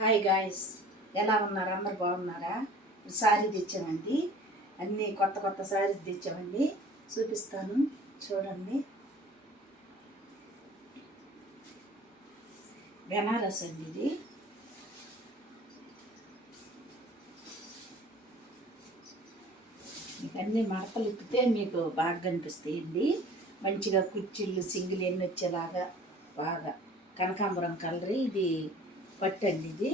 Hi guys, ఎలా ఉన్నారు? అందరు బాగున్నారా? శారీ తెచ్చామండి. అన్నీ కొత్త కొత్త శారీస్ తెచ్చామండి. చూపిస్తాను, చూడండి. బెనారస్ అండి ఇది. మీకు అన్ని మడతలు ఇప్పితే మీకు బాగా కనిపిస్తాయండి. మంచిగా కుర్చీలు సింగిల్ ఎన్ని వచ్చేలాగా బాగా కనకాంబరం కలర్. ఇది పట్టండి. ఇది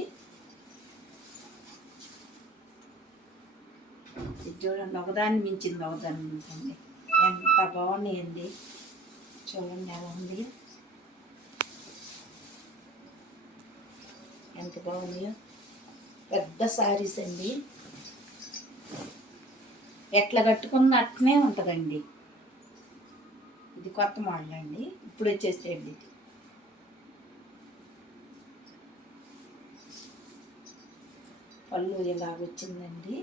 చూడండి, ఒకదాన్ని మించింది ఒకదాన్ని మించింది. ఎంత బాగున్నాయండి, చూడండి ఎలా ఉంది, ఎంత బాగున్నాయో. పెద్ద శారీస్ అండి, ఎట్లా కట్టుకున్న అట్నే ఉంటుందండి. ఇది కొత్త మోడల్ అండి, ఇప్పుడు వచ్చేసేయండి. ఇది పళ్ళు ఇలాగ వచ్చిందండి.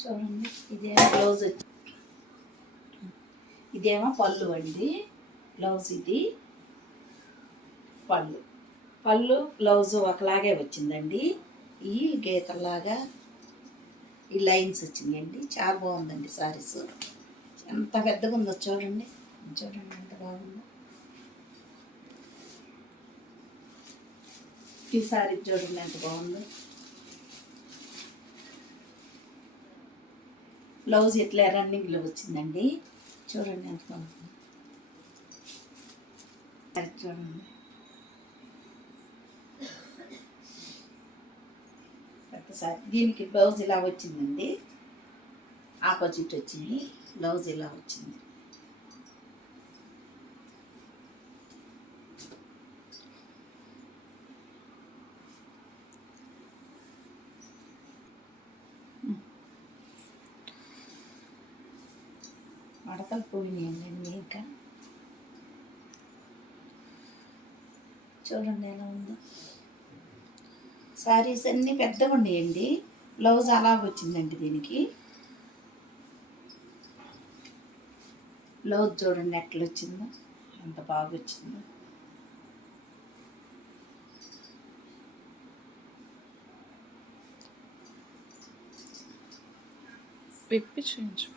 చూడండి, ఇదేమో బ్లౌజ్ వచ్చి, ఇదేమో పళ్ళు అండి. బ్లౌజ్ ఇది పళ్ళు. పళ్ళు బ్లౌజు ఒకలాగే వచ్చిందండి. ఈ గీతలాగా ఈ లైన్స్ వచ్చినాయండి. చాలా బాగుందండి శారీస్. ఎంత పెద్దగా ఉందో చూడండి, చూడండి ఎంత బాగుందో. ఈ శారీ చూడండి ఎంత బాగుందో. బ్లౌజ్ ఇట్లా రన్నింగ్లో వచ్చిందండి. చూడండి ఎంత బాగుంది. చూడండి పెద్ద శారీ. దీనికి బ్లౌజ్ ఇలా వచ్చిందండి, ఆపోజిట్ వచ్చింది. బ్లౌజ్ ఇలా వచ్చింది. మడతలు పోయినాయండి. ఇంకా చూడండి ఎలా ఉందో. శారీస్ అన్నీ పెద్దగా ఉన్నాయండి. బ్లౌజ్ అలాగ వచ్చిందండి. దీనికి బ్లౌజ్ చూడండి ఎట్లా వచ్చిందో, ఎంత బాగా వచ్చిందో. విప్పి చూపించు.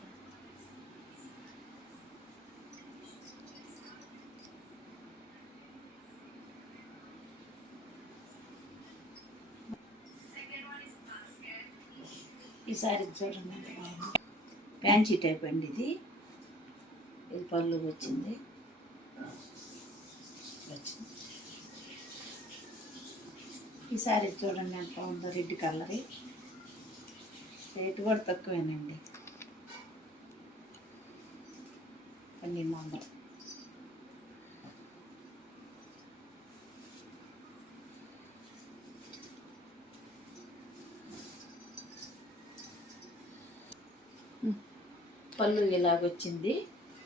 ఈ శారీ చూడండి, ఫ్యాన్సీ టైప్ అండి ఇది. ఇది పళ్ళు వచ్చింది. ఈ శారీ చూడండి ఎంత ఉందో, రెడ్ కలర్. రేటు కూడా తక్కువేనండి, 1200. పళ్ళు ఇలాగొచ్చింది,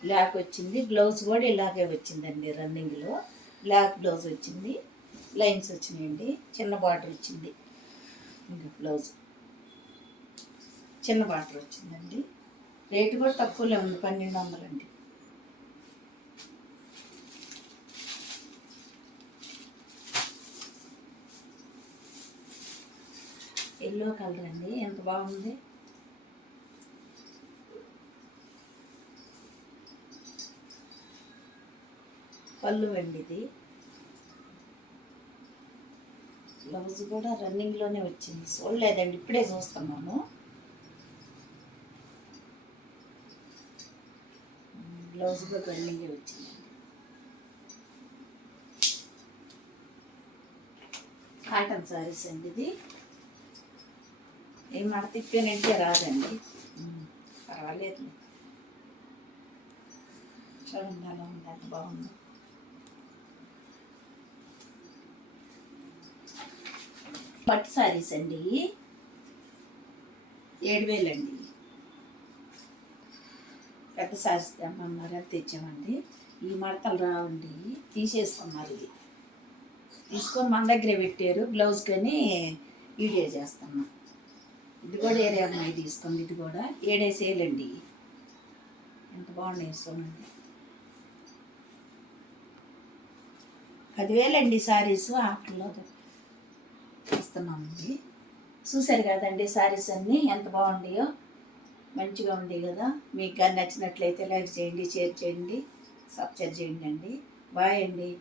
బ్లాక్ వచ్చింది. బ్లౌజ్ కూడా ఇలాగే వచ్చిందండి, రన్నింగ్లో బ్లాక్ బ్లౌజ్ వచ్చింది. లైన్స్ వచ్చినాయండి. చిన్న బార్డర్ వచ్చింది. ఇంకా బ్లౌజ్ చిన్న బార్డర్ వచ్చిందండి. రేటు కూడా తక్కువలో ఉంది, 1200 అండి. ఎల్లో కలర్ అండి, ఎంత బాగుంది. పళ్ళు అండి ఇది. బ్లౌజ్ కూడా రన్నింగ్లోనే వచ్చింది, చూడలేదండి, ఇప్పుడే చూస్తున్నాను. బ్లౌజ్ కూడా రన్నింగే వచ్చిందండి. కాటన్ శారీస్ అండి ఇది. ఏం మడ తిప్పానంటే రాదండి, పర్వాలేదు. చూడండి అలా ఉంది, అంత బాగుంది. పట్టు శారీస్ అండి, 7000 అండి. పెద్ద శారీస్ తెమ్మన్నారు, అది తెచ్చామండి. ఈ మడతలు రావండి, తీసేసుకున్నారు. ఇది తీసుకొని మన దగ్గరే పెట్టారు. బ్లౌజ్ కానీ వీడియో చేస్తున్నాం. ఇది కూడా ఏరే అమ్మాయి తీసుకుంది. ఇది కూడా 7 అండి. ఎంత బాగున్నాయి చూడండి. 10,000 అండి శారీస్ ఆటల్లో వస్తున్నామండి. చూశారు కదండి శారీస్ అన్నీ ఎంత బాగుంటాయో, మంచిగా ఉంది కదా. మీకు కానీ నచ్చినట్లయితే లైక్ చేయండి, షేర్ చేయండి, సబ్స్క్రైబ్ చేయండి అండి. బాయ్ అండి.